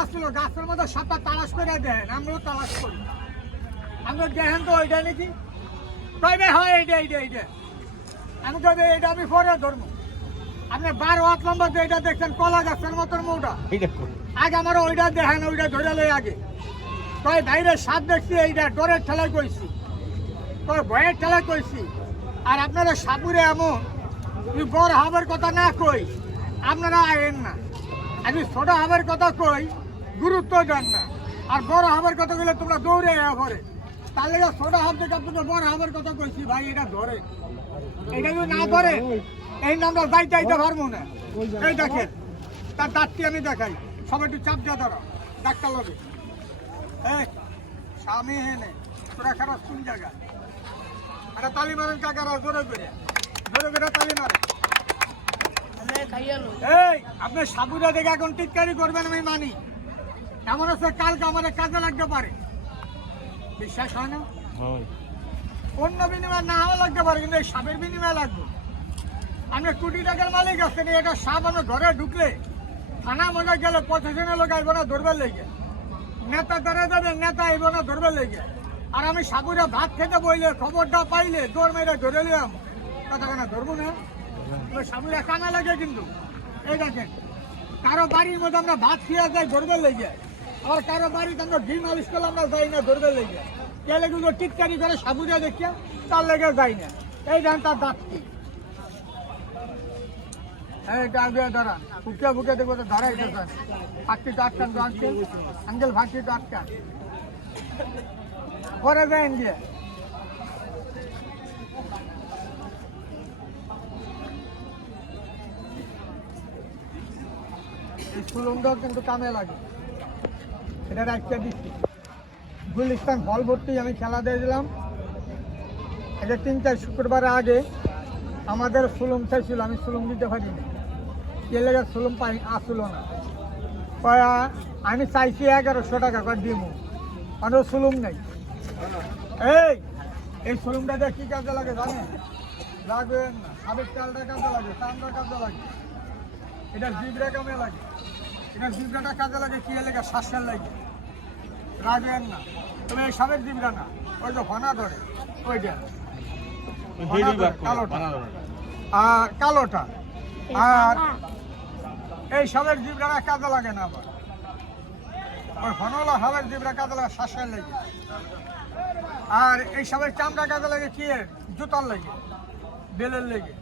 গাছের মধ্যে সাপটা তালাশ করে দেন, আমরাও তালাশ করি। আমরা দেখেন তো ওইটা নাকি কইবে হয় এইটা এইটা এইটা আমি কইবে এইটা আমি পরে ধরবো। আপনি 12 হাত লম্বা যে এটা দেখছেন কলা গাছের মতন মোটা, আগে আমার ওইটা দেখেন, ওইটা ধরে লই আগে। কয় বাইরে সাপ দেখছি, এইটা ডরের ঠেলায় কইছি, কয় ভয়ের ঠেলায় কইছি। আর আপনারা সাপুরে এমন বড় হাবের কথা না কই আপনারা আয়েন না, আমি ছোট হাবের কথা কই গুরুত্ব দেন না। আর বড় হাবের কথা কইলে তোমরা দৌড়ে পরে, তাহলে ছোট হাব থেকে আপনাকে বড় হাবের কথা কইছি ভাই এটা ধরে, এটা যদি না ধরে এই নামটা যাইতে আইতে পারবো না। এই দেখেন তার দাঁতটি আমি দেখাই, সবাই একটু চাপ দিয়ে ধরো, ডাক্তার লবে স্বামী হেনে তোরা খারাপ কোন জায়গা। একটা তালি মারেন কাকারা, জোরে করে তালি মারেন। এই আপনি সাবুরা দেখে এখন টিটকারি করবেন আমি মানি, এমন আছে কালকে আমাদের কাজে লাগতে পারে, বিশ্বাস হয় না? অন্য বিনিময় না হওয়া লাগতে পারে, কিন্তু এই সাপের বিনিময় লাগবে। আমি কোটি টাকার মালিক আছে, এটা সাপ আমি ঘরে ঢুকলে থানা মজা গেলে প্রশাসনের লোক আইব না ধরবার লেগে, নেতা ধরে যাবে, নেতা আইব না ধরবার লেগে। আর আমি সাবুরা ভাত খেতে বইলে খবরটা পাইলে দৌড় মেরে ধরে নিলাম, কথা কেনা ধরবো না? সাবুরা কানা লাগে কিন্তু। এই দেখেন কারো বাড়ির মধ্যে আমরা ভাত খেয়ে যাই ধরবার লেগে, আবার কারো বাড়িতে আমরা ঘি মালিশ করলে আমরা যাই না ধরবার লেগে। কে লেগে টিটকারি করে সাবুরা দেখিয়া তার লেগে যাই না। এই দেন তার দাঁতটি, দাঁড়ান ফুকিয়া ফুকিয়া দেখবো তো ধরাই দেন। ফাঁকটি তো আটকান তো আঙ্কেল, আঙ্কেল ফাঁকটি তো আটকান পরে যাইন গিয়ে। এই সুলঙ্গাও কিন্তু কামে লাগে, এটা রাখতে দিচ্ছি। গুলিস্তান হল ভর্তি আমি খেলা দিয়ে দিলাম। এটা 3-4 শুক্রবার আগে আমাদের সুলম চাইছিল, আমি সুলম দিতে পারিনি, কে লেগে সুলম পাই আসলো না। আমি চাইছি 1100 টাকা করে দিব, আর সুলম নেই। এই সুলমটা দিয়ে কি কাজে লাগে জানেন? লাগবেন না, সাবেক চালটা কাজে লাগে, চামড়া কাজে লাগে, এটা জিবরা কামে লাগে, এটা জিবরাটা কাজে লাগে কি লেগে? শ্বাসের লাগে। রাখবেন না, তবে এই সাবেক জিবরা না, ওই যে ফনা ধরে ওইটা কালোটা। আর এই সাবেক জিবরা কাজে লাগে না, আবার ওই ফনলা সাবেক জিবরা কাজে লাগে শ্বাসের লাগে। আর এই সাবেক চামড়া কাজে লাগে কি? জুতার লাগে, বেলের লেগে।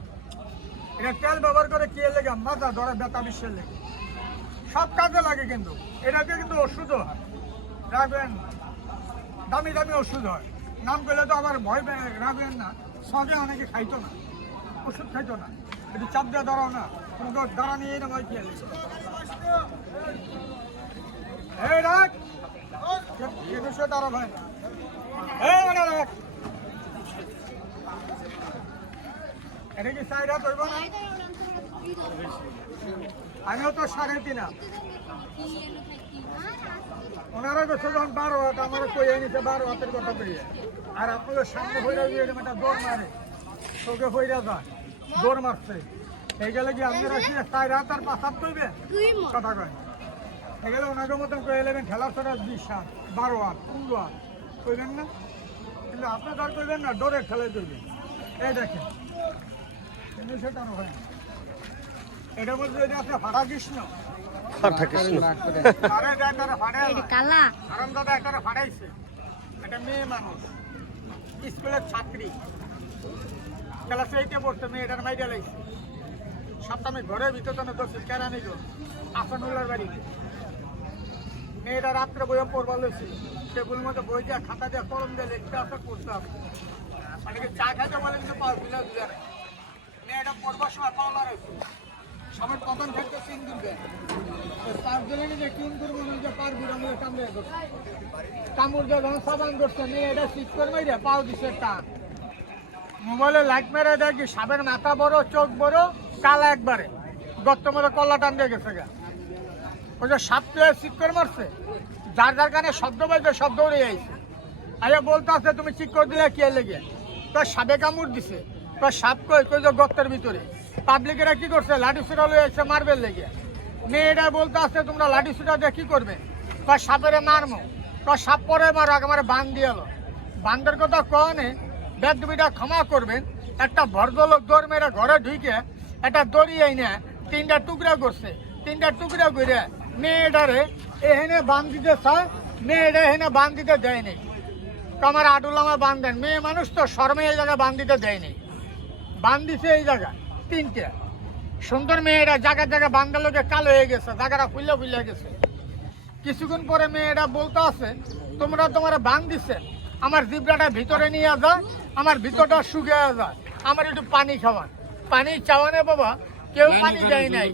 এটা তেল ব্যবহার করে কি লেগে? মাথা ধরে ব্যথা বিশ্বের লেগে, সব কাজে লাগে। কিন্তু এটাতে কিন্তু ওষুধও হয়, রাখবেন দামি দামি ওষুধ হয়। নাম করলে তো আবার ভয় রাখবেন না, সঙ্গে অনেকে খাইতো না, ওষুধ খাইতো না। একটু চাপ দিয়ে দাঁড়াও না, কিন্তু দাঁড়া নিয়ে না ভয় খেয়ে রাখ, দাঁড়া ভাই, এটা কি সাইড হাত হইব না? আমিও তো 3.5 ওনারা গেছে যখন 12 হাত, আমার কই এনেছে 12 হাতের কথা কইয়া। আর আপনাদের সামনে হইয়া গিয়ে একটা দৌড় মারে, তোকে হইয়া যায় দৌড় মারছে। এই গেলে কি আপনারা কি 4 হাত আর 5 হাত কইবে? কথা কয় এই গেলে ওনাকে মতন কয়ে এলেবেন ঠেলা ছড়া 20 হাত 12 হাত 15 হাত কইবেন না, কিন্তু আপনার আর কইবেন না, ডোরের ঠেলায় কইবেন। এই দেখেন কেন হয় এটার মধ্যে আছে ফাটা কৃষ্ণ, এটা মেয়ে মানুষ, স্কুলের ছাত্রী, ক্লাস 8-এ পড়ছে, মেয়েটার মাইরা লাগছে। সপ্তাহে ঘরের ভিতরে দোষী কেরানি গো আসানুল্লার বাড়িতে। মেয়েটা রাত্রে বইয়ে পড়বার লইছে, টেবিলের মধ্যে বই দিয়ে খাতা দিয়ে কলম দিয়ে লিখতে আসা করতে হবে। অনেকে চা খাইতে বলে কিন্তু পাও দিলে দিলে না। মেয়েটা পড়বার সময় পাওলা রয়েছে, সবার প্রথম ক্ষেত্রে 3 দিবে, 5 দিনে যে 3 করবো যে পারবি আমি কামড়ে করছি, কামড় দিয়ে যখন সাবান করছে মেয়েটা শীত করে মেরে পাও দিচ্ছে টান। মোবাইলে লাইট মেরে দেখি সাপের মাথা বড়, চোখ বড়, কালা একবারে, গর্ত মধ্যে কল্লা টান দিয়ে গেছে গা। ওই যে সাপ শীত করে মারছে, যার যার কানে শব্দ পাইছে সব দৌড়ে যাইছে। আরে বলতে আছে তুমি ঠিক করে দিলে কে লেগে? তোর সাপে কামড় দিছে, তোর সাপ কই কই যে গর্তের ভিতরে। পাবলিকেরা কি করছে? লাঠি ছুটা লয়ে এসে মারবে লেগে। মেয়েটা বলতে আছে তোমরা লাঠি ছুটা দিয়ে কি করবে? কয় সাপেরে মারমো, কয় সাপ পরে মারো, আমার বান দিয়ে এলো। বান্দের কথা কনে বেদবিটা ক্ষমা করবেন। একটা ভদ্রলোক দৌড় মেরে ঘরে ঢুকে একটা দড়ি এনে 3টা টুকরা করছে। 3টা টুকরা করে মেয়েটারে এখানে বান দিতে চায়, মেয়েটা এখানে বান দিতে দেয় নেই। আমার আডুলামা বান দেন, মেয়ে মানুষ তো শর্মে এই জায়গায় বান দিতে দেয় নেই। বান দিছে এই জায়গায় 3টে সুন্দর মেয়েরা জায়গায় জায়গায় বান্দার লোকে কালো হয়ে গেছে, জায়গাটা ফুলে গেছে। কিছুক্ষণ পরে মেয়েটা বলতে আছে, তোমরা তোমার বান দিছে, আমার জিব্রাটা ভিতরে নিয়ে যা, আমার ভিতরটা শুকিয়ে যায়, আমার একটু পানি খাওয়ান। পানি চাওয়ানে বাবা কেউ পানি দেয় নাই,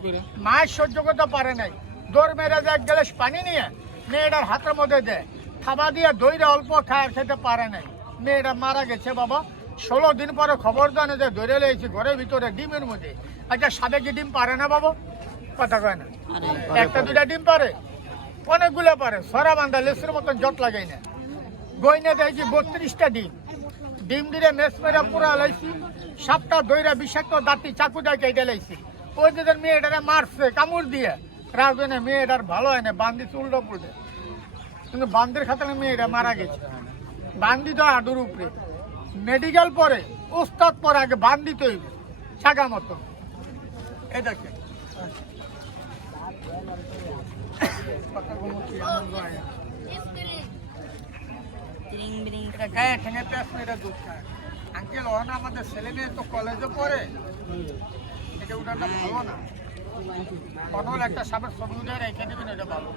মায়ের সহ্য করতে পারে নাই। দৌড় মেরে এক গ্লাস পানি নিয়ে মেয়েটার হাতের মধ্যে দেয়, খাবার দিয়ে দইটা অল্প খায়, খেতে পারে নাই। মেয়েটা মারা গেছে বাবা। 16 দিন পরে খবর জানে যে ধরে লেগেছে ঘরের ভিতরে ডিমের মধ্যে। আচ্ছা সাপে কি ডিম পারে না বাবা? কথা কয় না, একটা দুটা ডিম পারে, অনেকগুলো পারে। সরা বান্ধা লেসের মতন জট লাগাই না। গইনে দেখছি 32টা ডিম। ডিম দিয়ে মেস মেরে পুরা লাইছি। সাপটা দইরা বিষাক্ত দাঁতি চাকু দিয়ে কেটে লাইছি। ওই যে মেয়েটারে মারছে কামড় দিয়ে, রাজনে মেয়েটার ভালো হয় না, বান্দি উল্টো পড়ে। কিন্তু বান্দির খাতালে মেয়েটা মারা গেছে। বান্দি তো হাঁটুর উপরে, মেডিকেল পরে ওস্তাদ পরে, আগে বান্দি তৈরি ছাগা মতো। এই দেখে গায়ে ঠেঙে পেঁচ মেয়েটা দুধ খায়। আঙ্কেল হয় না, আমাদের ছেলে মেয়ে তো কলেজে পড়ে, এটা উঠানটা ভালো না। কনল একটা সাপের ছবি উঠে রেখে দেবেন, এটা ভালো।